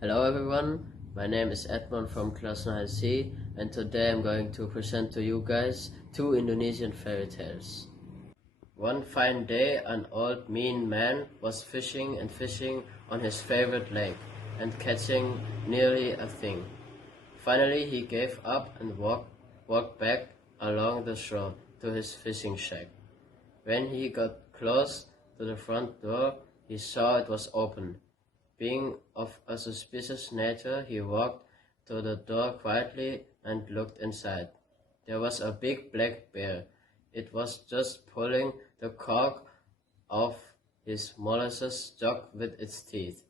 Hello everyone, my name is Edmund from class 9C and today I'm going to present to you guys two Indonesian fairy tales. One fine day an old mean man was fishing and fishing on his favorite lake and catching nearly a thing. Finally he gave up and walked back along the shore to his fishing shack. When he got close to the front door he saw it was open. Being of a suspicious nature, he walked to the door quietly and looked inside. There was a big black bear. It was just pulling the cork off his molasses jug with its teeth.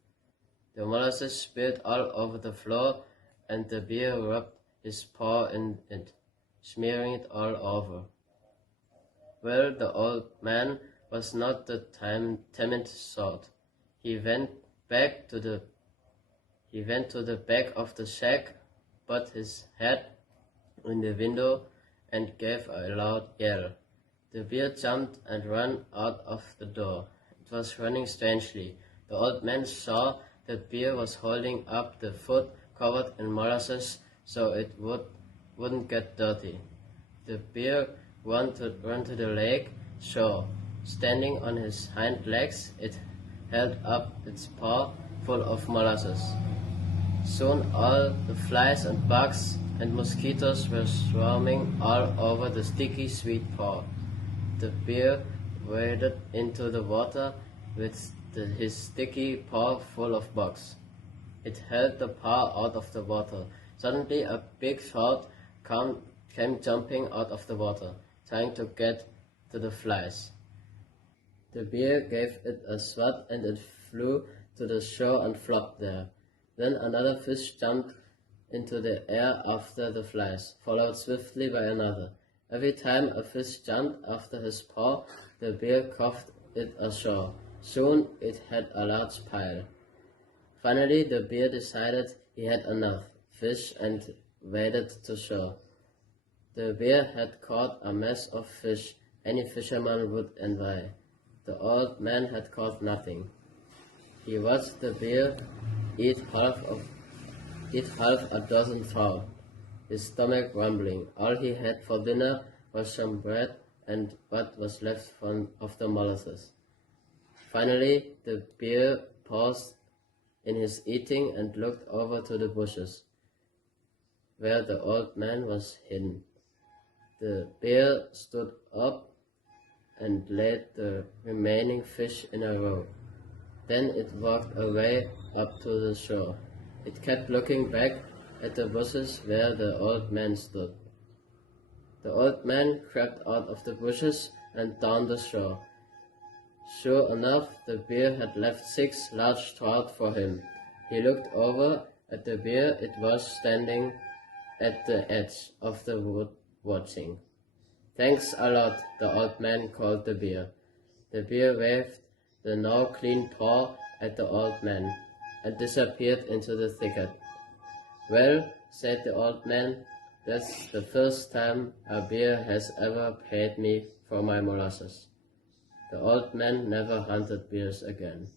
The molasses spilled all over the floor, and the bear rubbed his paw in it, smearing it all over. Well, the old man was not the timid sort. He went to the back of the shack, put his head in the window and gave a loud yell. The bear jumped and ran out of the door. It was running strangely. The old man saw the bear was holding up the foot covered in molasses so it wouldn't get dirty. The bear ran to the lake shore. Standing on his hind legs, it held up its paw full of molasses. Soon all the flies and bugs and mosquitoes were swarming all over the sticky sweet paw. The bear waded into the water with his sticky paw full of bugs. It held the paw out of the water. Suddenly a big trout came jumping out of the water, trying to get to the flies. The bear gave it a swat and it flew to the shore and flopped there. Then another fish jumped into the air after the flies, followed swiftly by another. Every time a fish jumped after his paw, the bear coughed it ashore. Soon it had a large pile. Finally the bear decided he had enough fish and waded to shore. The bear had caught a mess of fish any fisherman would envy. The old man had caught nothing. He watched the bear eat half a dozen trout, his stomach rumbling. All he had for dinner was some bread and what was left of the molasses. Finally, the bear paused in his eating and looked over to the bushes, where the old man was hidden. The bear stood up and laid the remaining fish in a row. Then it walked away up to the shore. It kept looking back at the bushes where the old man stood. The old man crept out of the bushes and down the shore. Sure enough, the bear had left 6 large trout for him. He looked over at the bear. It was standing at the edge of the wood watching. "Thanks a lot," the old man called the bear. The bear waved the now clean paw at the old man and disappeared into the thicket. "Well," said the old man, "that's the first time a bear has ever paid me for my molasses." The old man never hunted bears again.